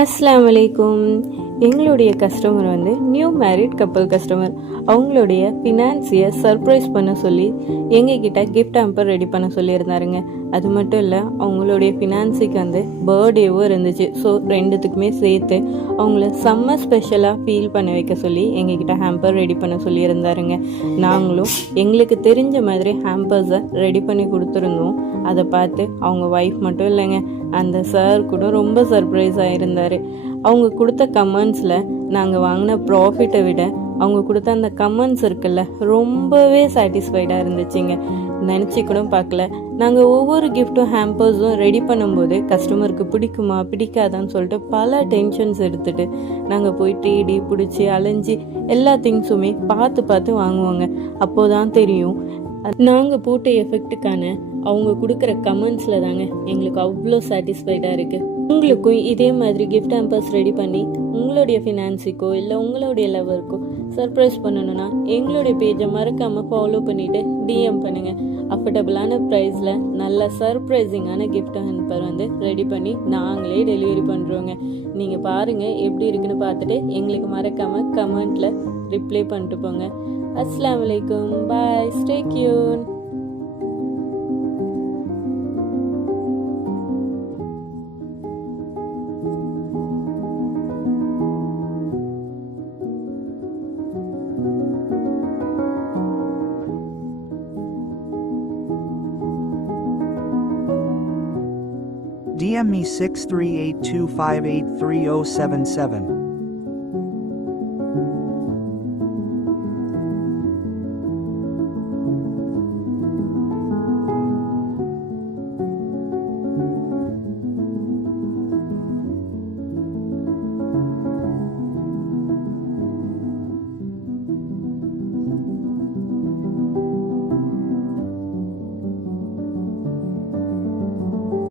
அஸ்ஸலாமு அலைக்கும். எங்களுடைய கஸ்டமர் வந்து நியூ மேரிட் கப்பல் கஸ்டமர். அவங்களுடைய ஃபினான்ஸியை சர்ப்ரைஸ் பண்ண சொல்லி எங்ககிட்ட கிஃப்ட் ஹேம்பர் ரெடி பண்ண சொல்லியிருந்தாருங்க. அது மட்டும் இல்லை, அவங்களுடைய ஃபினான்ஸிக்கு வந்து பர்த்டேவும் இருந்துச்சு. ஸோ ரெண்டுத்துக்குமே சேர்த்து அவங்கள செம்ம ஸ்பெஷலாக ஃபீல் பண்ண வைக்க சொல்லி எங்ககிட்ட ஹேம்பர் ரெடி பண்ண சொல்லியிருந்தாருங்க. நாங்களும் எங்களுக்கு தெரிஞ்ச மாதிரி ஹேம்பர்ஸை ரெடி பண்ணி கொடுத்துருந்தோம். அதை பார்த்து அவங்க ஒய்ஃப் மட்டும் இல்லைங்க, அந்த சார் கூட ரொம்ப சர்ப்ரைஸாக இருந்தார். அவங்க கொடுத்த கமெண்ட்ஸில் நாங்கள் வாங்கின ப்ராஃபிட்டை விட அவங்க கொடுத்த அந்த கமெண்ட்ஸ் இருக்குல்ல, ரொம்பவே சாட்டிஸ்ஃபைடாக இருந்துச்சுங்க. நினச்சி கூட பார்க்கல. நாங்கள் ஒவ்வொரு கிஃப்ட்டும் ஹேம்பர்ஸும் ரெடி பண்ணும்போது கஸ்டமருக்கு பிடிக்குமா பிடிக்காதான்னு சொல்லிட்டு பல டென்ஷன்ஸ் எடுத்துகிட்டு நாங்கள் போய் தேடி பிடிச்சி அலைஞ்சி எல்லா திங்ஸுமே பார்த்து வாங்குவோங்க. அப்போதான் தெரியும் நாங்கள் போட்ட எஃபெக்ட்டுக்கான அவங்க கொடுக்குற கமெண்ட்ஸில் தாங்க எங்களுக்கு அவ்வளோ சாட்டிஸ்ஃபைடாக இருக்குது. உங்களுக்கும் இதே மாதிரி கிஃப்ட் ஹேம்பர்ஸ் ரெடி பண்ணி உங்களுடைய ஃபினான்ஸுக்கோ இல்லை உங்களுடைய லவருக்கோ சர்ப்ரைஸ் பண்ணணுன்னா எங்களுடைய பேஜை மறக்காமல் ஃபாலோ பண்ணிவிட்டு டிஎம் பண்ணுங்கள். அஃபர்டபுளான ப்ரைஸில் நல்ல சர்ப்ரைசிங்கான கிஃப்ட் ஹேம்பர் வந்து ரெடி பண்ணி நாங்களே டெலிவரி பண்ணுறோங்க. நீங்கள் பாருங்கள் எப்படி இருக்குன்னு பார்த்துட்டு எங்களுக்கு மறக்காமல் கமெண்ட்டில் ரிப்ளை பண்ணிட்டு போங்க. அஸ்ஸலாமு அலைக்கும். Bye. Stay tune. DM me 6382583077.